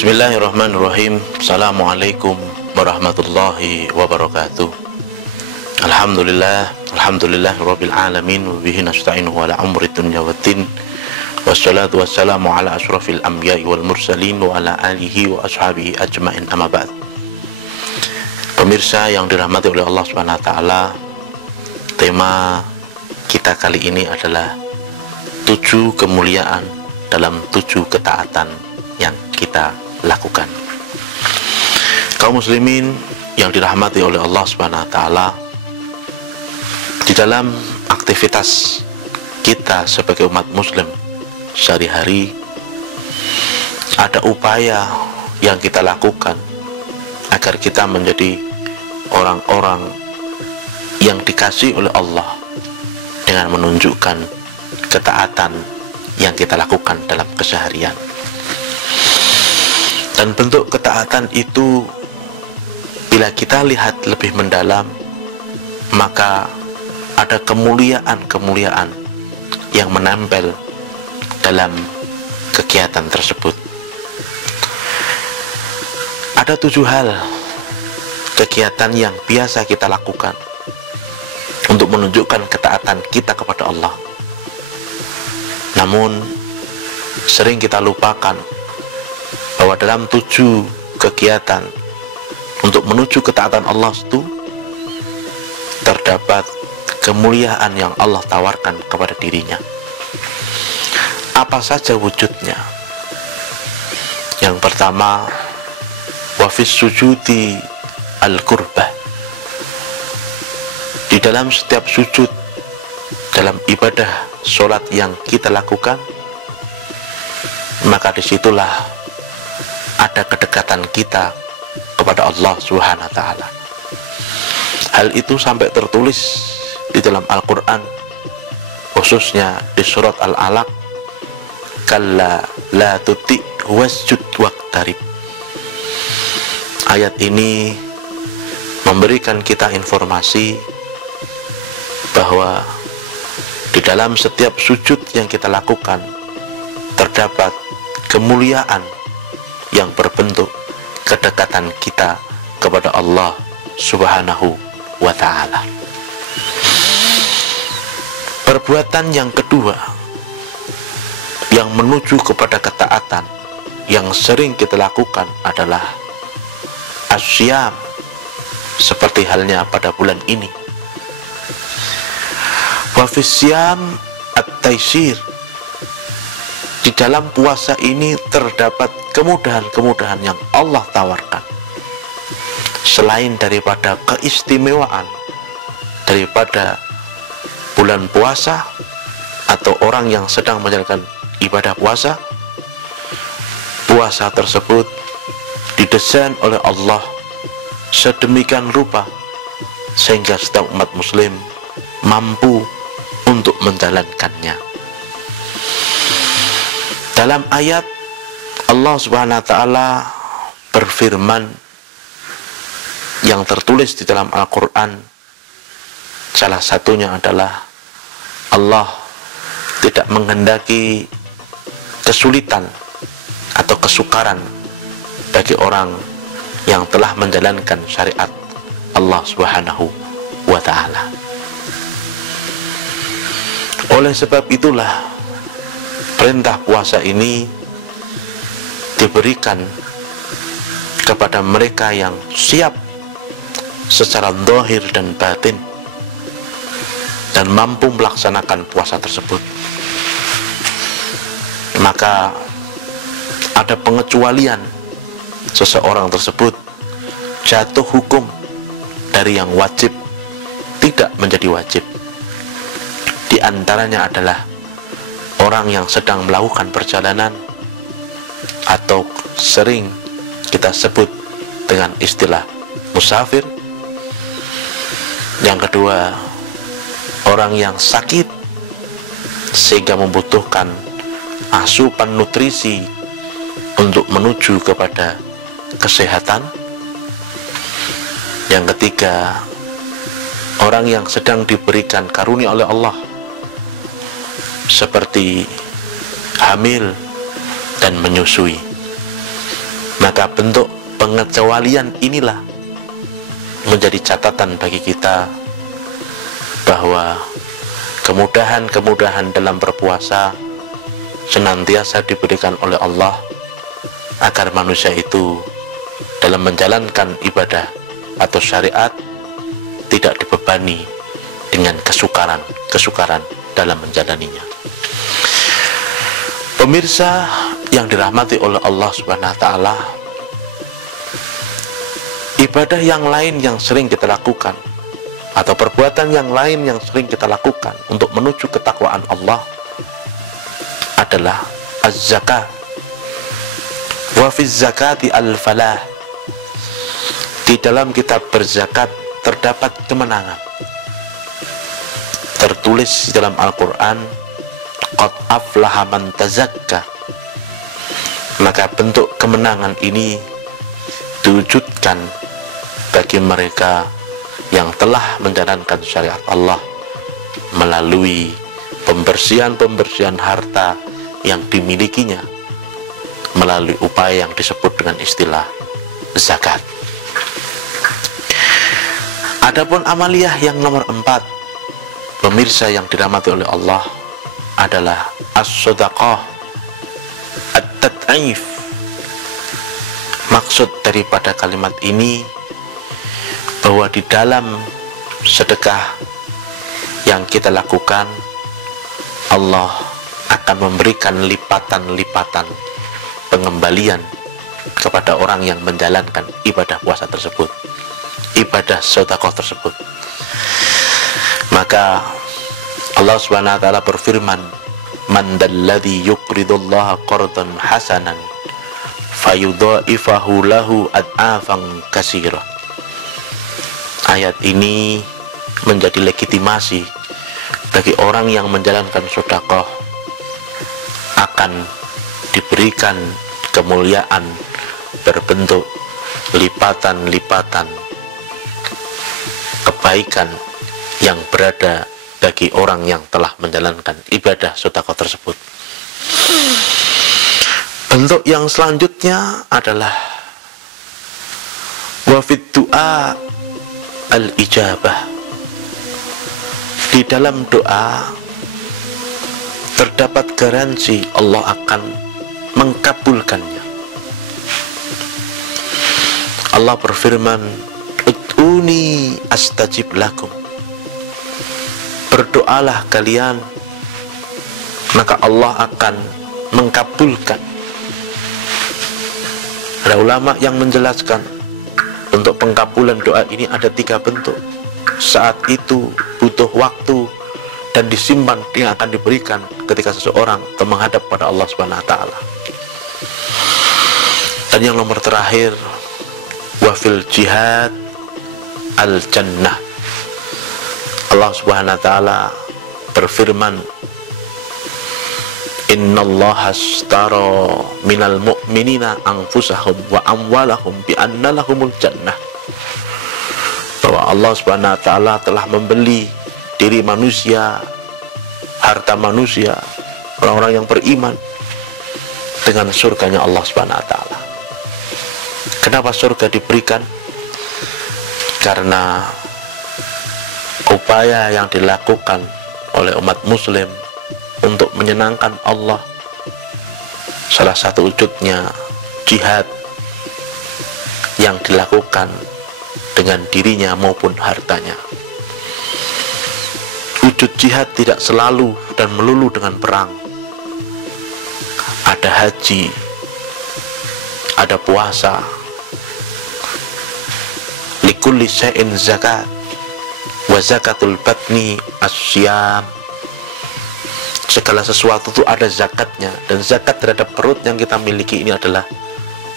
Bismillahirrahmanirrahim. Assalamualaikum warahmatullahi wabarakatuh. Alhamdulillahirabbil alamin wa bihi nasta'inuhu ala umri dunya waddin. Wassalatu wassalamu ala asyrafil anbiya'i wal mursalin wa ala alihi wa ashabihi ajma'in, amma ba'd. Pemirsa yang dirahmati oleh Allah Subhanahu wa taala, tema kita kali ini adalah 7 kemuliaan dalam 7 ketaatan yang kita lakukan. Kaum muslimin yang dirahmati oleh Allah Subhanahu wa taala, di dalam aktivitas kita sebagai umat muslim sehari-hari ada upaya yang kita lakukan agar kita menjadi orang-orang yang dikasihi oleh Allah dengan menunjukkan ketaatan yang kita lakukan dalam keseharian. Dan bentuk ketaatan itu bila kita lihat lebih mendalam, maka ada kemuliaan-kemuliaan yang menempel dalam kegiatan tersebut. Ada 7 hal kegiatan yang biasa kita lakukan untuk menunjukkan ketaatan kita kepada Allah. Namun sering kita lupakan bahwa dalam 7 kegiatan untuk menuju ketaatan Allah itu terdapat kemuliaan yang Allah tawarkan kepada dirinya. Apa saja wujudnya? Yang pertama, wafis sujudi al-qurbah. Di dalam setiap sujud, dalam ibadah sholat yang kita lakukan, maka disitulah ada kedekatan kita kepada Allah Subhanahu wa taala. Hal itu sampai tertulis di dalam Al-Qur'an, khususnya di surat Al-Alaq, kalla la tuti wasjud waqtarib. Ayat ini memberikan kita informasi bahwa di dalam setiap sujud yang kita lakukan terdapat kemuliaan yang berbentuk kedekatan kita kepada Allah Subhanahu wa ta'ala. Perbuatan yang kedua yang menuju kepada ketaatan yang sering kita lakukan adalah asyam, seperti halnya pada bulan ini. Wa fisyam at-taisir. Di dalam puasa ini terdapat kemudahan-kemudahan yang Allah tawarkan. Selain daripada keistimewaan daripada bulan puasa atau orang yang sedang menjalankan ibadah puasa, puasa tersebut didesain oleh Allah sedemikian rupa sehingga setiap umat muslim mampu untuk menjalankannya. Dalam ayat Allah Subhanahu wa taala berfirman yang tertulis di dalam Al-Qur'an, salah satunya adalah Allah tidak menghendaki kesulitan atau kesukaran bagi orang yang telah menjalankan syariat Allah Subhanahu wa taala. Oleh sebab itulah perintah puasa ini diberikan kepada mereka yang siap secara zahir dan batin dan mampu melaksanakan puasa tersebut. Maka ada pengecualian seseorang tersebut jatuh hukum dari yang wajib tidak menjadi wajib. Di antaranya adalah orang yang sedang melakukan perjalanan atau sering kita sebut dengan istilah musafir. Yang kedua, orang yang sakit sehingga membutuhkan asupan nutrisi untuk menuju kepada kesehatan. Yang ketiga, orang yang sedang diberikan karunia oleh Allah seperti hamil dan menyusui. Maka bentuk pengecualian inilah menjadi catatan bagi kita bahwa kemudahan-kemudahan dalam berpuasa senantiasa diberikan oleh Allah agar manusia itu dalam menjalankan ibadah atau syariat tidak dibebani dengan kesukaran dalam menjalaninya. Pemirsa yang dirahmati oleh Allah Subhanahu wa taala, ibadah yang lain yang sering kita lakukan atau perbuatan yang lain yang sering kita lakukan untuk menuju ketakwaan Allah adalah az-zakat. Wa fi zakati al-falah. Di dalam kitab berzakat terdapat kemenangan. Tertulis di dalam Al-Quran, qad aflaha man tazakka. Maka bentuk kemenangan ini diwujudkan bagi mereka yang telah menjalankan syariat Allah melalui pembersihan harta yang dimilikinya melalui upaya yang disebut dengan istilah zakat. Adapun amaliyah yang nomor 4, pemirsa yang dirahmati oleh Allah, adalah as-shadaqah at-tat'if. Maksud daripada kalimat ini bahwa di dalam sedekah yang kita lakukan, Allah akan memberikan lipatan-lipatan pengembalian kepada orang yang menjalankan ibadah puasa tersebut, ibadah sedekah tersebut. Maka Allah Subhanahu wa taala berfirman, "Man dalladzi yuqridullaha qardan hasanan fayudha'ifahu lahu ad'afan katsira." Ayat ini menjadi legitimasi bagi orang yang menjalankan sedekah akan diberikan kemuliaan berbentuk lipatan-lipatan kebaikan yang berada bagi orang yang telah menjalankan ibadah sedekah tersebut. Bentuk yang selanjutnya adalah wa fid du'a al-ijabah. Di dalam doa terdapat garansi Allah akan mengkabulkannya. Allah berfirman, "Ud'uni astajib lakum." Berdoalah kalian, maka Allah akan mengkabulkan. Ada ulama yang menjelaskan untuk pengkabulan doa ini ada 3 bentuk. Saat itu butuh waktu dan disimpan yang akan diberikan ketika seseorang menghadap pada Allah Subhanahu wa taala. Dan yang nomor terakhir, wa fil jihad al jannah. Allah Subhanahu wa taala berfirman, "Innallaha ashtara minal mu'minina anfusahum wa amwalahum bi anna lahumul jannah." Bahwa Allah Subhanahu wa taala telah membeli diri manusia, harta manusia, orang-orang yang beriman dengan surganya Allah Subhanahu wa taala. Kenapa surga diberikan? Karena upaya yang dilakukan oleh umat muslim untuk menyenangkan Allah, salah satu wujudnya jihad yang dilakukan dengan dirinya maupun hartanya. Wujud jihad tidak selalu dan melulu dengan perang. Ada haji, ada puasa. Likulli syai'in zakat, wa zakatul batni as-syam. Segala sesuatu itu ada zakatnya, dan zakat terhadap perut yang kita miliki ini adalah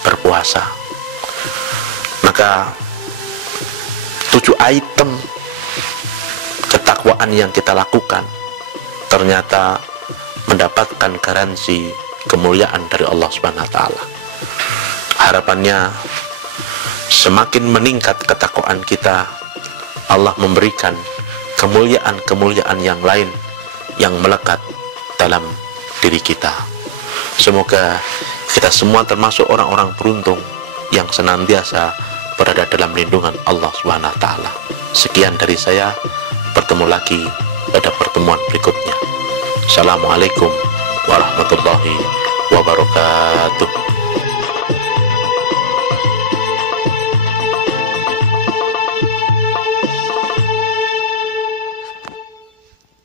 berpuasa. Maka 7 item ketakwaan yang kita lakukan ternyata mendapatkan garansi kemuliaan dari Allah Subhanahu wa taala. Harapannya semakin meningkat ketakwaan kita, Allah memberikan kemuliaan-kemuliaan yang lain yang melekat dalam diri kita. Semoga kita semua termasuk orang-orang beruntung yang senantiasa berada dalam lindungan Allah Subhanahu wa taala. Sekian dari saya, bertemu lagi pada pertemuan berikutnya. Assalamualaikum warahmatullahi wabarakatuh.